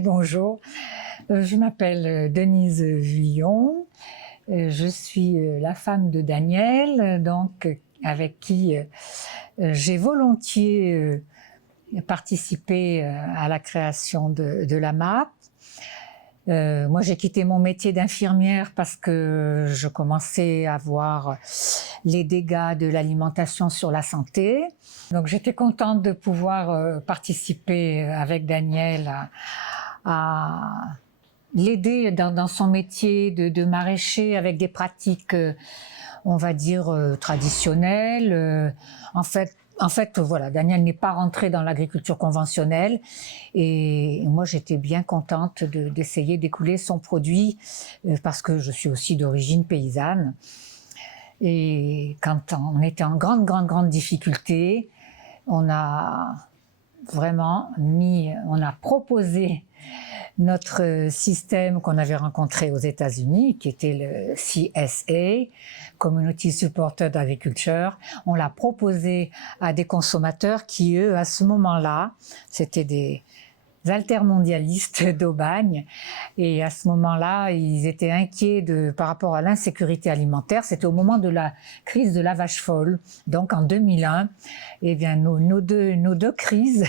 Bonjour, je m'appelle Denise Vuillon, je suis la femme de Daniel, donc avec qui j'ai volontiers participé à la création de la MAP. Moi, j'ai quitté mon métier d'infirmière parce que je commençais à voir les dégâts de l'alimentation sur la santé. Donc, j'étais contente de pouvoir participer avec Daniel à l'aider dans son métier de maraîcher avec des pratiques, on va dire, traditionnelles. En fait, voilà, Daniel n'est pas rentré dans l'agriculture conventionnelle et moi j'étais bien contente d'essayer d'écouler son produit parce que je suis aussi d'origine paysanne. Et quand on était en grande difficulté, on a proposé notre système qu'on avait rencontré aux États-Unis, qui était le CSA, Community Supported Agriculture. On l'a proposé à des consommateurs qui, eux, à ce moment-là, c'était des altermondialistes d'Aubagne. Et à ce moment-là, ils étaient inquiets par rapport à l'insécurité alimentaire. C'était au moment de la crise de la vache folle. Donc en 2001, eh bien, nos deux crises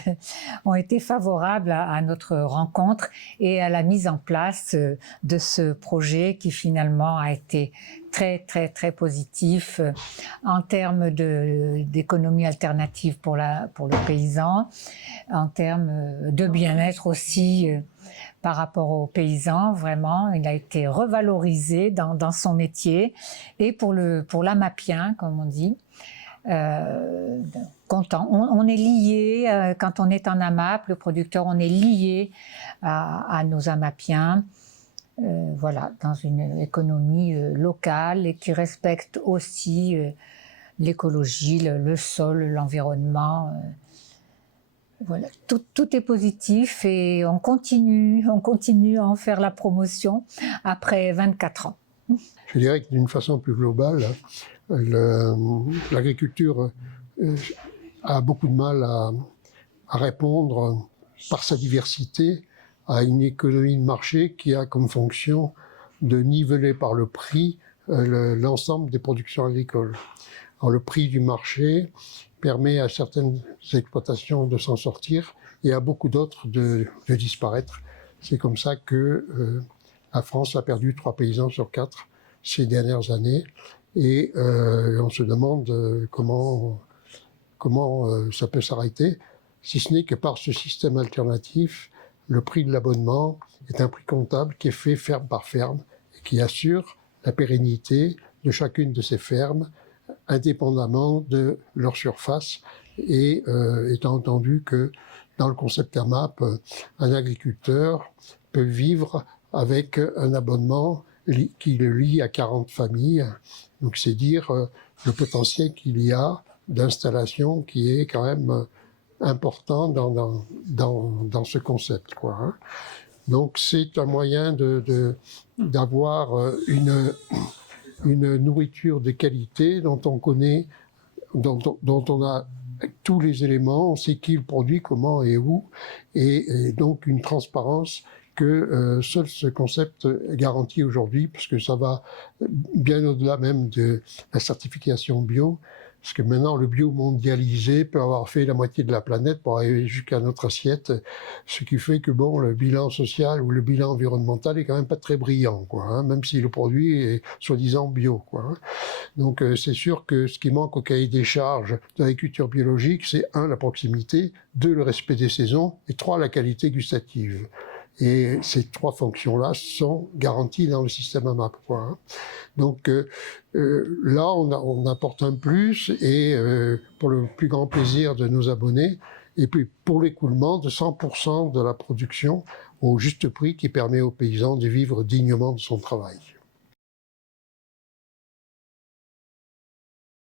ont été favorables à notre rencontre et à la mise en place de ce projet qui finalement a été très positif en termes d'économie alternative pour le paysan, en termes de bien-être aussi par rapport aux paysans. Vraiment, il a été revalorisé dans son métier et pour l'AMAPien, comme on dit. Content. On est lié, quand on est en AMAP, le producteur, on est lié à nos AMAPiens. Voilà, dans une économie locale et qui respecte aussi l'écologie, le sol, l'environnement. Voilà, tout est positif et on continue à en faire la promotion après 24 ans. Je dirais que d'une façon plus globale, l'agriculture a beaucoup de mal à répondre par sa diversité à une économie de marché qui a comme fonction de niveler par le prix l'ensemble des productions agricoles. Alors, le prix du marché permet à certaines exploitations de s'en sortir et à beaucoup d'autres de disparaître. C'est comme ça que la France a perdu 3 paysans sur 4 ces dernières années et on se demande comment ça peut s'arrêter, si ce n'est que par ce système alternatif. Le prix de l'abonnement est un prix comptable qui est fait ferme par ferme et qui assure la pérennité de chacune de ces fermes, indépendamment de leur surface. Et étant entendu que dans le concept AMAP, un agriculteur peut vivre avec un abonnement qui le lie à 40 familles. Donc c'est dire le potentiel qu'il y a d'installation qui est quand même important dans ce concept, quoi, hein. Donc c'est un moyen d'avoir une nourriture de qualité dont on connaît, dont on a tous les éléments, on sait qui le produit, comment et où, et donc une transparence que seul ce concept garantit aujourd'hui, parce que ça va bien au-delà même de la certification bio. Parce que maintenant, le bio mondialisé peut avoir fait la moitié de la planète pour arriver jusqu'à notre assiette, ce qui fait que bon, le bilan social ou le bilan environnemental est quand même pas très brillant, quoi, hein, même si le produit est soi-disant bio, quoi, hein. Donc c'est sûr que ce qui manque au cahier des charges de l'agriculture biologique, c'est 1, la proximité, 2, le respect des saisons, et 3, la qualité gustative. Et ces 3 fonctions-là sont garanties dans le système AMAP, quoi, hein. Donc là, on apporte un plus et pour le plus grand plaisir de nos abonnés, et puis pour l'écoulement de 100% de la production au juste prix qui permet aux paysans de vivre dignement de son travail.